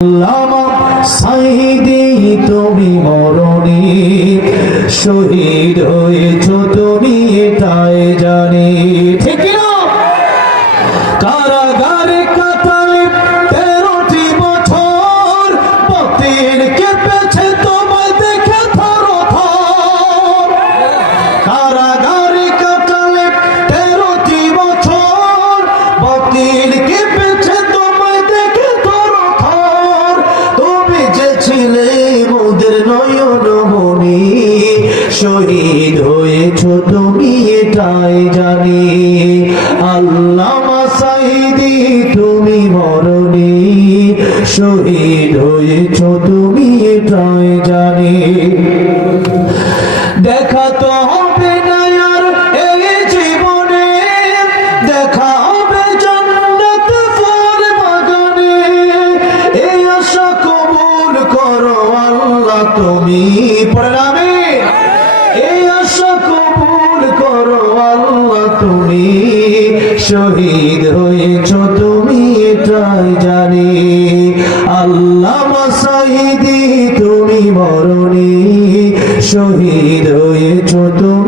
আল্লামা সাঈদী তুমি মরণী শহীদ হয়েছ তুমি এটাই জানি ঠিক না কারাগারে কাটালে 13টি বছর পথের কেঁপেছে তোমায় দেখে থর থর কারাগারে কাটালে 13টি বছর পথের কেঁপেছে তোমায় দেখে থর থর তুমি যে ছিলে মোদের নয়ন মনি শহীদ হয়েছ তুমি এটাই জানি আল্লামা সাঈদী তুমি মরণী শহীদ হয়েছ তুমি এটাই জানি দেখা তো হবে না আর এই জীবনে দেখা হবে জান্নাত ফুল বাগানে এই আশা কবুল করো আল্লাহ তুমি পড়ে আমিন এই আশা কবুল করো আল্লাহ তুমি শহীদ হয়েছ তুমি এটাই জানি আল্লামা সাঈদী তুমি মরণী শহীদ হয়েছ তুমি